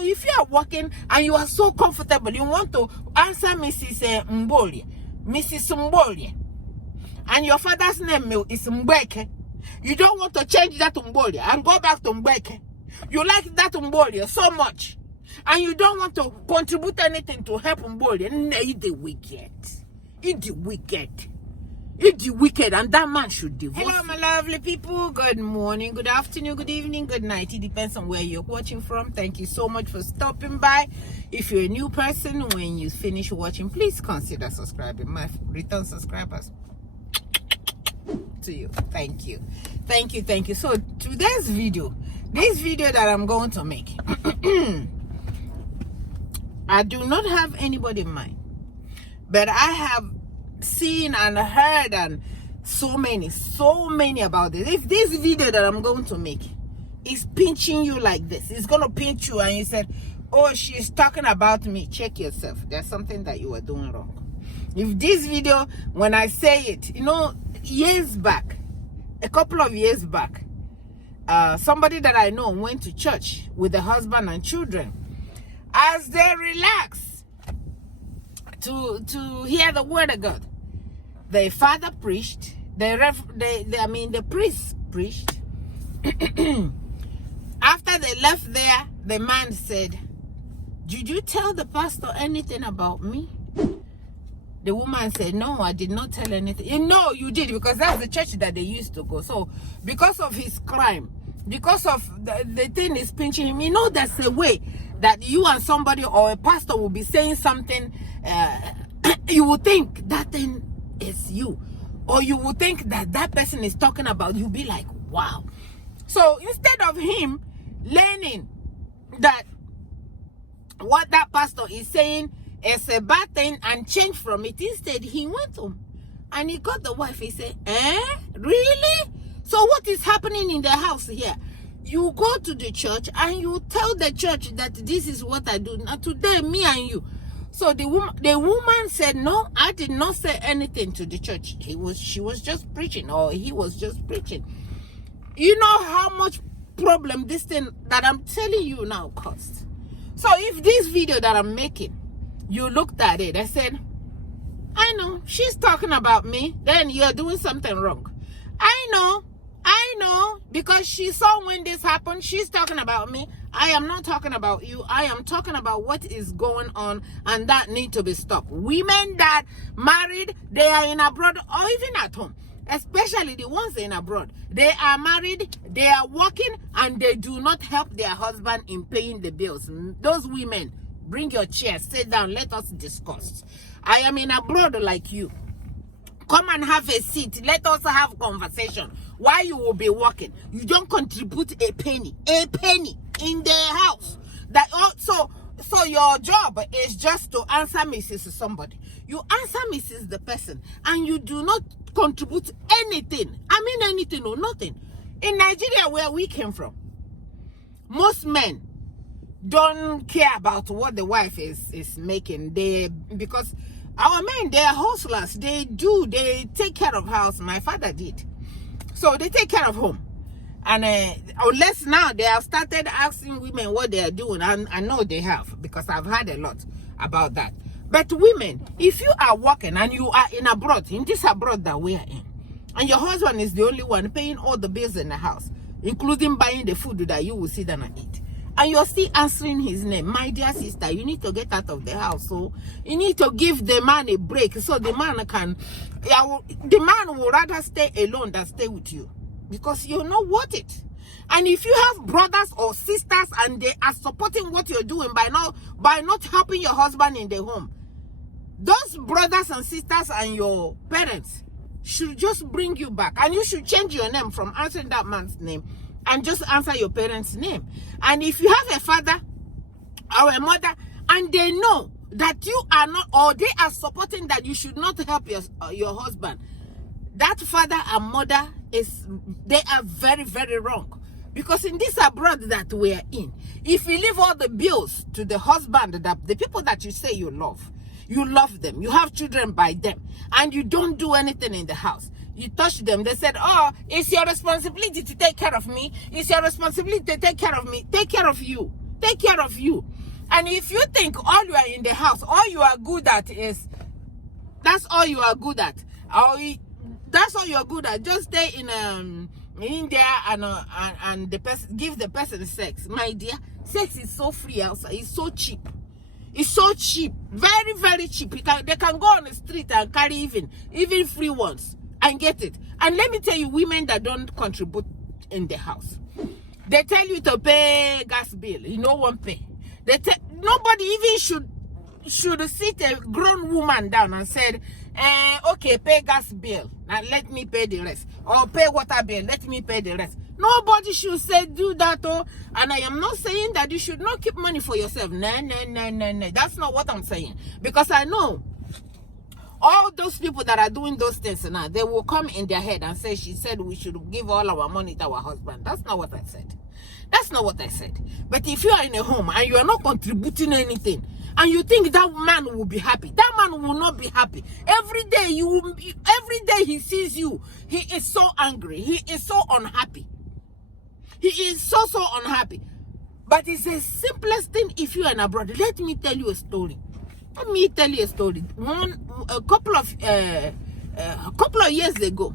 So if you are working and you are so comfortable, you want to answer Mrs. Mbolia, Mrs. Mbolia, and your father's name is Mbeke. You don't want to change that to Mbolia and go back to Mbeke. You like that Mbolia so much, and you don't want to contribute anything to help Mbolia. Eat the wicked. Eat the wicked. Eat the wicked, and that man should divorce. Hello, my lovely people. Good morning, good afternoon, good evening, good night. It depends on where you're watching from. Thank you so much for stopping by. If you're a new person, when you finish watching, please consider subscribing. My return subscribers, to you. Thank you. Thank you. Thank you. So today's video, this video that I'm going to make, I do not have anybody in mind, but I have seen and heard and so many about this. If this video that I'm going to make is pinching you like this, it's going to pinch you and you said, oh, she's talking about me, check yourself. There's something that you are doing wrong. If this video, when I say it, you know, years back, a couple of years back, somebody that I know went to church with the husband and children. As they relax to hear the word of God, the father preached, the priest preached. After they left there, the man said, did you tell the pastor anything about me? The woman said, no, I did not tell anything. You know you did, because that's the church that they used to go. So because of his crime, because of the thing is pinching him, you know that's a way that you and somebody or a pastor will be saying something, you will think that thing is you, or you will think that that person is talking about you. Be like, wow. So instead of him learning that what that pastor is saying is a bad thing and change from it, instead he went home and he got the wife. He said, really? So what is happening in the house here? You go to the church and you tell the church that this is what I do. Now today, me and you. So the woman said, no, I did not say anything to the church. She was just preaching, or he was just preaching. You know how much problem this thing that I'm telling you now caused. So if this video that I'm making, you looked at it, I said, I know, she's talking about me, then you're doing something wrong. I know, because she saw when this happened, she's talking about me. I am not talking about you. I am talking about what is going on, and that need to be stopped. Women that married, they are in abroad or even at home, especially the ones in abroad. They are married, they are working, and they do not help their husband in paying the bills. Those women, bring your chair, sit down, let us discuss. I am in abroad like you. Come and have a seat. Let us have conversation. Why you will be working? You don't contribute a penny in the house. That also, so your job is just to answer Mrs. somebody. You answer Mrs. the person, and you do not contribute anything. I mean anything or nothing. In Nigeria, where we came from, most men don't care about what the wife is making. Because our men, they are hustlers. They take care of house. My father did. So they take care of home. And unless now they have started asking women what they are doing. And I know they have, because I've heard a lot about that. But women, if you are working and you are in abroad, in this abroad that we are in, and your husband is the only one paying all the bills in the house, including buying the food that you will sit down and eat, and you're still answering his name, my dear sister, you need to get out of the house. So you need to give the man a break, so the man can, the man will rather stay alone than stay with you, because you're not worth it. And if you have brothers or sisters and they are supporting what you're doing by not helping your husband in the home, those brothers and sisters and your parents should just bring you back, and you should change your name from answering that man's name and just answer your parents' name. And if you have a father or a mother and they know that you are not, or they are supporting that you should not help your husband, that father and mother they are very, very wrong. Because in this abroad that we are in, if you leave all the bills to the husband, that the people that you say you love them, you have children by them, and you don't do anything in the house, you touch them, they said, oh, it's your responsibility to take care of me. It's your responsibility to take care of me. Take care of you. take care of you. And if you think all you are in the house, all you are good at is, that's all you are good at, or that's all you're good at, just stay in there and the person, give the person sex. My dear, sex is so free outside. It's so cheap. It's so cheap, very, very cheap. They can go on the street and carry even free ones and get it. And let me tell you, women that don't contribute in the house, they tell you to pay gas bill. You no one pay. Nobody even should sit a grown woman down and said, okay, pay gas bill and let me pay the rest, or pay water bill, let me pay the rest. Nobody should say do that. Oh, and I am not saying that you should not keep money for yourself. No. That's not what I'm saying. Because I know all those people that are doing those things now, they will come in their head and say, she said we should give all our money to our husband. That's not what I said. That's not what I said. But if you are in a home and you are not contributing anything, and you think that man will be happy, that man will not be happy. Every day he sees you, he is so angry. He is so unhappy. He is so unhappy. But it's the simplest thing if you are in abroad. Let me tell you a story. A couple of years ago,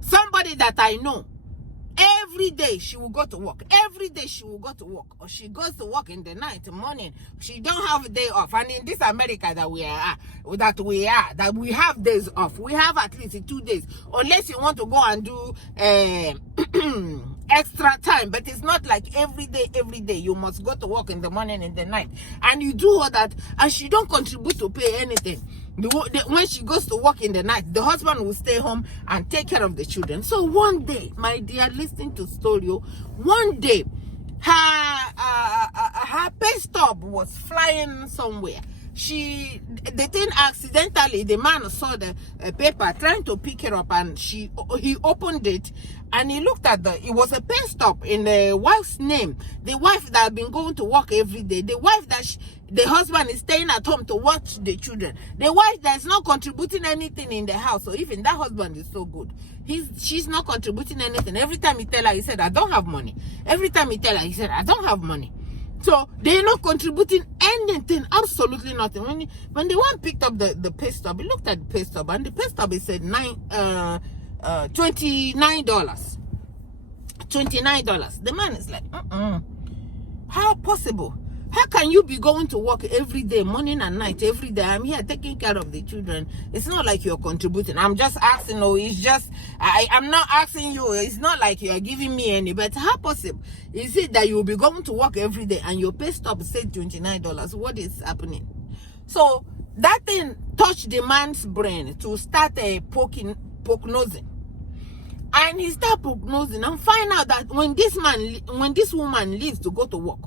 somebody that I know, every day she will go to work. Every day she will go to work. Or she goes to work in the night, morning. She don't have a day off. And in this America that we have days off. We have at least 2 days. Unless you want to go and do extra time. But it's not like every day you must go to work in the morning, in the night. And you do all that. And she don't contribute to pay anything. When she goes to work in the night, the husband will stay home and take care of the children. So one day, my dear, listening to story, one day, her pay stub was flying somewhere. The thing accidentally, the man saw the paper trying to pick it up, and he opened it, and he looked at it was a pay stub in the wife's name. The wife that had been going to work every day. The wife that the husband is staying at home to watch the children. The wife that's not contributing anything in the house. So even that husband is so good. She's not contributing anything. Every time he tell her, he said, I don't have money. Every time he tell her, he said, I don't have money. So they're not contributing anything, absolutely nothing. When the one picked up the pay stub, he looked at the pay stub, and the pay stub, he said $29. $29. The man is like, how possible? How can you be going to work every day, morning and night, every day? I'm here taking care of the children. It's not like you're contributing. I'm just asking. No, it's just, I'm not asking you. It's not like you're giving me any. But how possible is it that you'll be going to work every day and your pay stub said $29? What is happening? So that thing touched the man's brain to start poke nosing. And he started poke nosing and find out that when this woman leaves to go to work,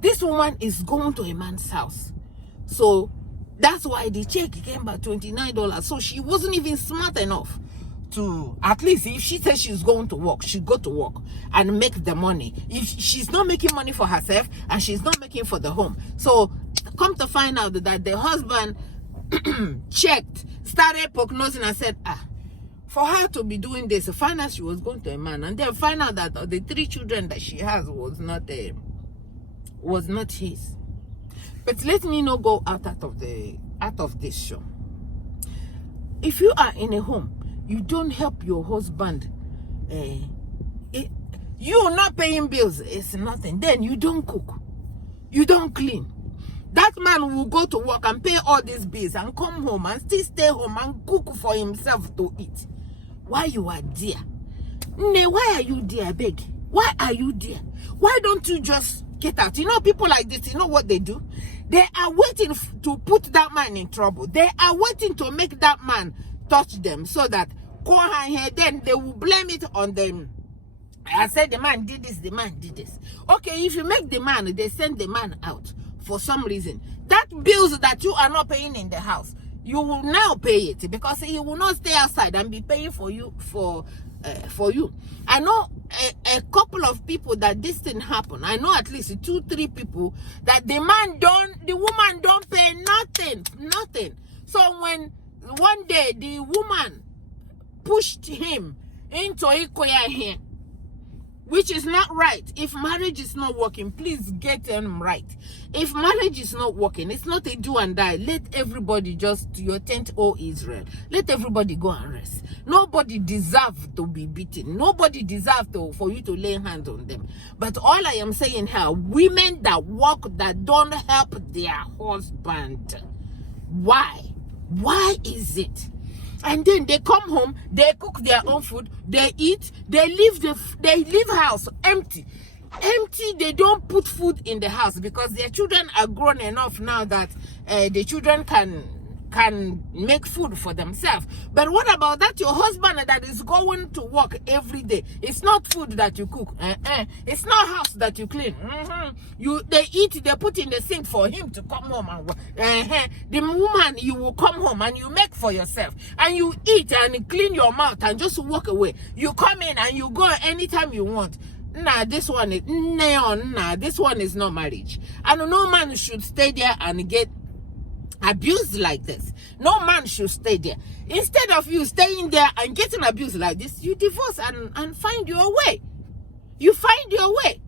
this woman is going to a man's house. So that's why the check came by $29. So she wasn't even smart enough to, at least if she says she's going to work, she'd go to work and make the money. If she's not making money for herself and she's not making for the home. So come to find out that the husband checked, started poke nosing and said, for her to be doing this, find out she was going to a man, and then find out that the 3 children that she has was not his. But let me not go out of this show. If you are in a home, you don't help your husband, you not paying bills, it's nothing. Then you don't cook, you don't clean. That man will go to work and pay all these bills and come home and still stay home and cook for himself to eat. Why you are there? Why are you there, I beg? Why are you there? Why don't you just get out? You know, people like this, you know what they do? They are waiting to put that man in trouble. They are waiting to make that man touch them so that then they will blame it on them. I said the man did this, the man did this. Okay, if you make the man, they send the man out for some reason. That bills that you are not paying in the house, you will now pay it, because he will not stay outside and be paying for you for you. I know a couple of people that this thing happened. I know at least 2-3 people that the woman don't pay nothing. So when one day the woman pushed him into Ikoya here, which is not right. If marriage is not working, please get them right. If marriage is not working, it's not a do and die. Let everybody just, your tent, O Israel. Let everybody go and rest. Nobody deserves to be beaten. Nobody deserves for you to lay hands on them. But all I am saying here, women that work, that don't help their husband. Why? Why is it? And then they come home, they cook their own food, they eat, they leave house empty. Empty, they don't put food in the house because their children are grown enough now that the children can make food for themselves. But what about that your husband that is going to work every day? It's not food that you cook. It's not house that you clean. They eat, they put in the sink for him to come home and work. The woman, you will come home and you make for yourself and you eat and clean your mouth and just walk away. You come in and you go anytime you want. Nah, this one is this one is not marriage. And no man should stay there and get abused like this. No man should stay there. Instead of you staying there and getting abused like this, you divorce and find your way. You find your way.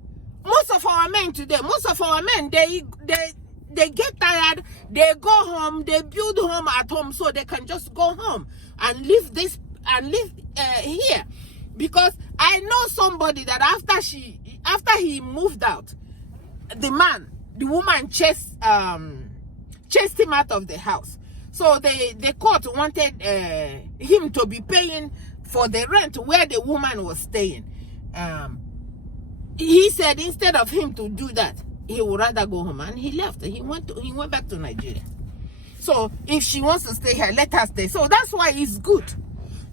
Most of our men today, they get tired, they go home, they build home at home so they can just go home and live here. Because I know somebody that after he moved out, the woman chased him out of the house. So the court wanted him to be paying for the rent where the woman was staying. He said instead of him to do that, he would rather go home, and he left. He went back to Nigeria. So if she wants to stay here, let her stay. So that's why it's good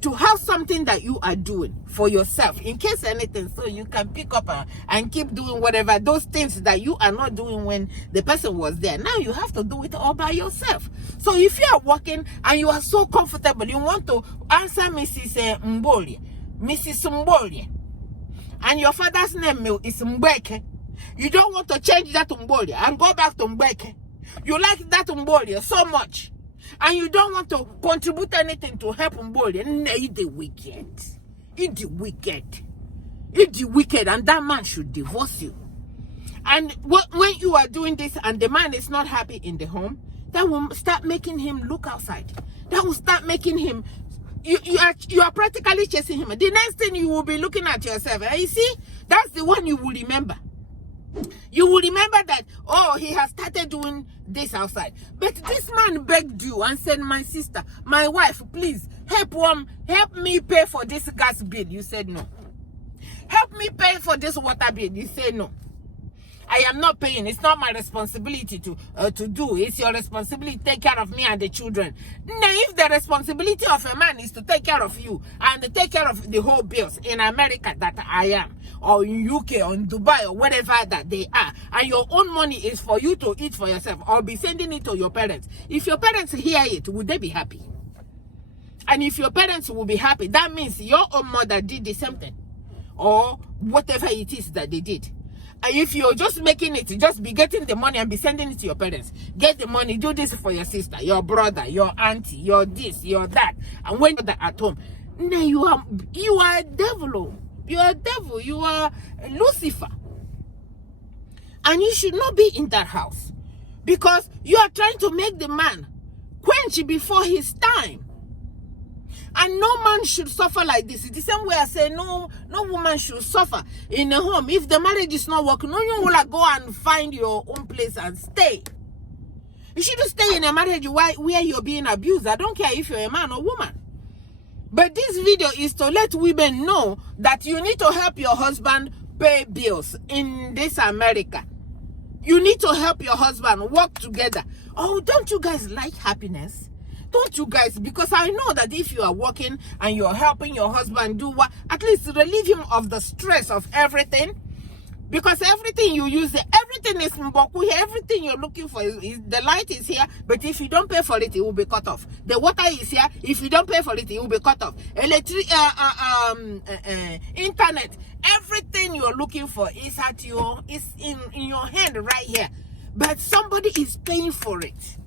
to have something that you are doing for yourself in case anything, so you can pick up and keep doing whatever those things that you are not doing when the person was there. Now you have to do it all by yourself. So if you are working and you are so comfortable, you want to answer Mrs. Mbolie, and your father's name is Mbeke. You don't want to change that Mbolie and go back to Mbeke. You like that Mbolie so much, and you don't want to contribute anything to help Mbolie. Eat the wicked. Eat the wicked. Eat the wicked, and that man should divorce you. And when you are doing this and the man is not happy in the home, that will start making him look outside. That will start making him, you are practically chasing him. The next thing you will be looking at yourself, and you see, that's the one you will remember. You will remember that, oh, he has started doing this outside. But this man begged you and said, my sister, my wife, please help me pay for this gas bill. You said no. Help me pay for this water bill. You said no. I am not paying. It's not my responsibility to do. It's your responsibility to take care of me and the children. Now, if the responsibility of a man is to take care of you and to take care of the whole bills in America that I am, or in UK, or in Dubai, or whatever that they are, and your own money is for you to eat for yourself or be sending it to your parents, if your parents hear it, would they be happy? And if your parents will be happy, that means your own mother did the same thing, or whatever it is that they did. And if you're just making it, just be getting the money and be sending it to your parents. Get the money, do this for your sister, your brother, your auntie, your this, your that. And when you're at home, then you are a devil. You are a devil. You are Lucifer. And you should not be in that house. Because you are trying to make the man quench before his time. And no man should suffer like this. It's the same way I say no woman should suffer in a home. If the marriage is not working, no, you will go and find your own place and stay. You shouldn't stay in a marriage where you're being abused. I don't care if you're a man or woman. But this video is to let women know that you need to help your husband pay bills in this America. You need to help your husband work together. Oh, don't you guys like happiness? Don't you guys? Because I know that if you are working and you're helping your husband do what, at least relieve him of the stress of everything. Because everything you use, everything is mboku here. Everything you're looking for, the light is here. But if you don't pay for it, it will be cut off. The water is here. If you don't pay for it, it will be cut off. Internet, everything you're looking for is in your hand right here. But somebody is paying for it.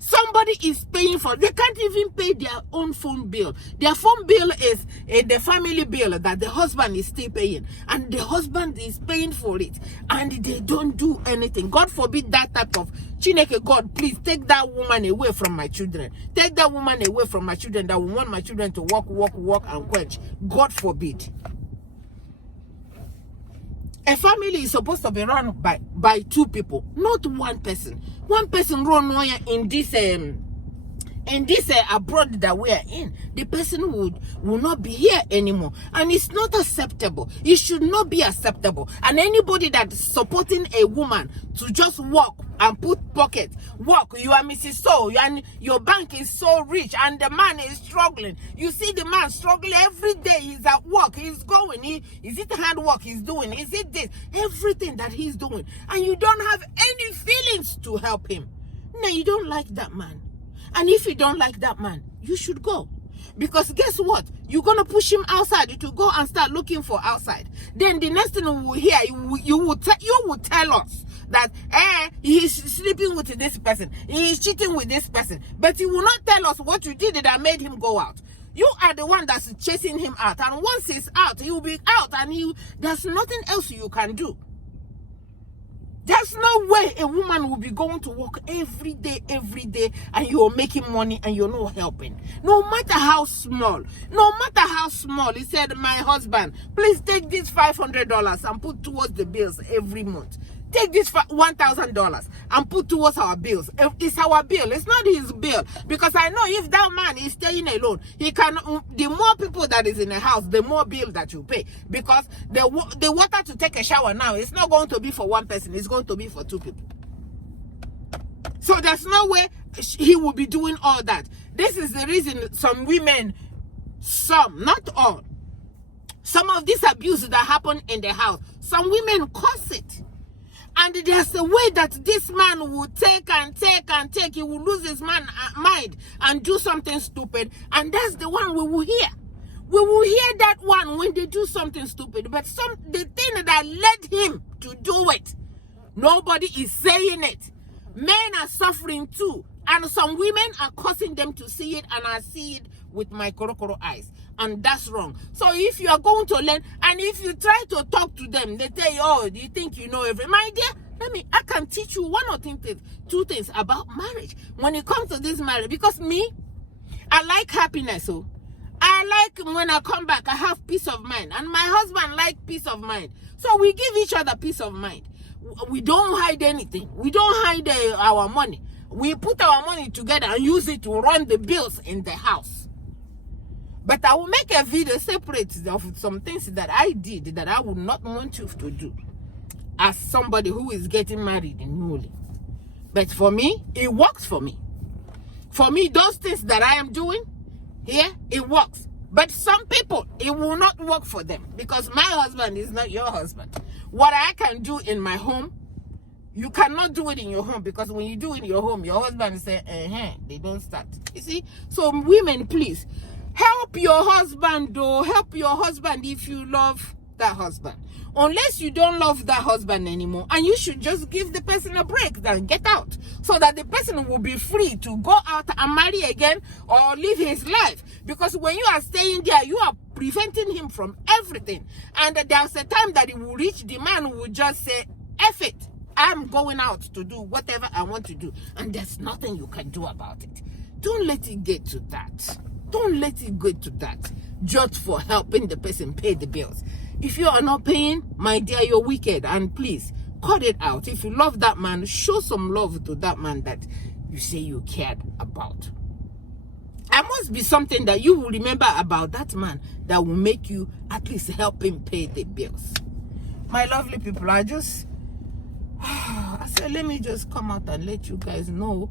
Somebody Nobody is paying for it. They can't even pay their own phone bill. Their phone bill is the family bill that the husband is still paying. And the husband is paying for it. And they don't do anything. God forbid that type of Chineke, God, please take that woman away from my children. Take that woman away from my children that will want my children to walk and quench. God forbid. A family is supposed to be run by two people, not one person. One person run in this abroad that we are in, the person will not be here anymore, and it's not acceptable. It should not be acceptable. And anybody that's supporting a woman to just walk and put pocket, walk, you are Mrs. So, and your bank is so rich, and the man is struggling. You see the man struggling every day. He's at work. He's going. Is it hard work he's doing? Is it this? Everything that he's doing, and you don't have any feelings to help him. No, you don't like that man. And if you don't like that man, you should go. Because guess what? You're going to push him outside to go and start looking for outside. Then the next thing we will hear, you will tell us that he's sleeping with this person. He's cheating with this person. But you will not tell us what you did that made him go out. You are the one that's chasing him out. And once he's out, he will be out. And there's nothing else you can do. There's no way a woman will be going to work every day, and you're making money and you're not helping. No matter how small. He said, my husband, please take this $500 and put towards the bills every month. Take this $1,000 and put towards our bills. It's our bill. It's not his bill. Because I know if that man is staying alone, he can. The more people that is in the house, the more bill that you pay. Because the water to take a shower now, it's not going to be for one person. It's going to be for two people. So there's no way he will be doing all that. This is the reason some women, not all, some of this abuse that happen in the house, some women cause it. And there's a way that this man will take. He will lose his mind and do something stupid. And that's the one we will hear. We will hear that one when they do something stupid. But the thing that led him to do it, nobody is saying it. Men are suffering too. And some women are causing them to see it, and I see it with my korokoro eyes. And that's wrong. So if you are going to learn, and if you try to talk to them, they tell you, oh, do you think you know everything? My dear, I can teach you one or two things about marriage when it comes to this marriage. Because me, I like happiness. So I like when I come back, I have peace of mind. And my husband like peace of mind. So we give each other peace of mind. We don't hide anything. We don't hide our money. We put our money together and use it to run the bills in the house. But I will make a video separate of some things that I did that I would not want you to do as somebody who is getting married newly. But for me, it works for me. For me, those things that I am doing here, it works. But some people, it will not work for them because my husband is not your husband. What I can do in my home, you cannot do it in your home, because when you do it in your home, your husband say, they don't start. You see? So women, please, help your husband, though. Help your husband if you love that husband. Unless you don't love that husband anymore, and you should just give the person a break and get out, so that the person will be free to go out and marry again or live his life. Because when you are staying there, you are preventing him from everything. And there's a time that it will reach, the man will just say, F it. I'm going out to do whatever I want to do. And there's nothing you can do about it. Don't let it get to that. Don't let it get to that. Just for helping the person pay the bills. If you are not paying, my dear, you're wicked. And please, cut it out. If you love that man, show some love to that man that you say you cared about. There must be something that you will remember about that man that will make you at least help him pay the bills. My lovely people, I said, let me just come out and let you guys know,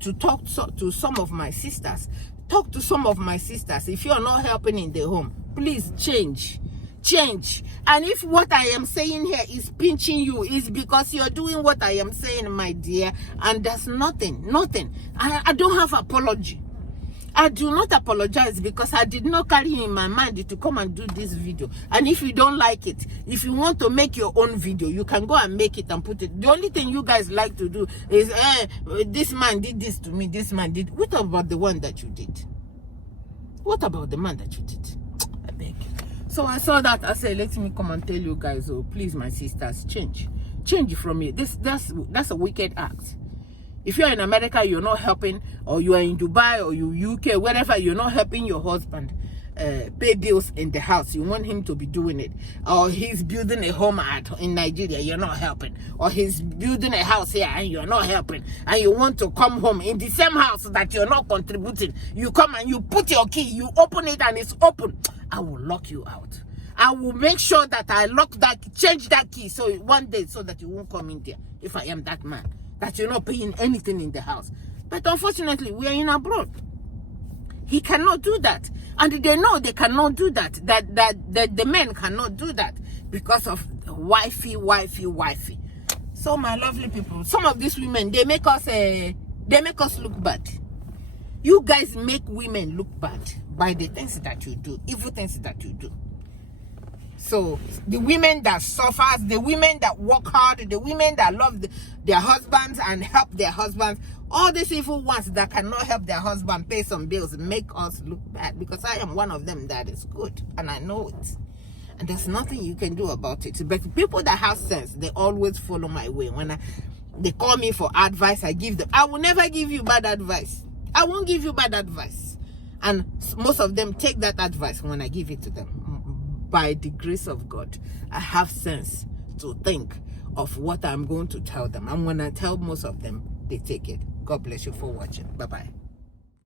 to talk to some of my sisters. Talk to some of my sisters. If you're not helping in the home, please change. And if what I am saying here is pinching you, is because you're doing what I am saying, my dear, and there's nothing. I don't have apology. I do not apologize because I did not carry in my mind to come and do this video. And if you don't like it, if you want to make your own video, you can go and make it and put it. The only thing you guys like to do is, this man did this to me, this man did. What about the one that you did? What about the man that you did? I beg. So I saw that. I said, let me come and tell you guys, oh, please, my sisters, change from it. That's a wicked act. If you're in America, you're not helping, or you are in Dubai or you UK, wherever, you're not helping your husband pay bills in the house. You want him to be doing it. Or he's building a home in Nigeria, you're not helping. Or he's building a house here and you're not helping. And you want to come home in the same house that you're not contributing. You come and you put your key, you open it and it's open. I will lock you out. I will make sure that I change that key so one day so that you won't come in there if I am that man. That you're not paying anything in the house. But unfortunately, we are in abroad. He cannot do that. And they know they cannot do that. That the men cannot do that because of wifey. So my lovely people, some of these women, they make us look bad. You guys make women look bad by the things that you do, evil things that you do. So the women that suffer, the women that work hard, the women that love their husbands and help their husbands, all these evil ones that cannot help their husband pay some bills make us look bad, because I am one of them that is good and I know it. And there's nothing you can do about it. But people that have sense, they always follow my way. When they call me for advice, I give them. I will never give you bad advice. I won't give you bad advice. And most of them take that advice when I give it to them. By the grace of God, I have sense to think of what I'm going to tell them. And when I tell most of them, they take it. God bless you for watching. Bye-bye.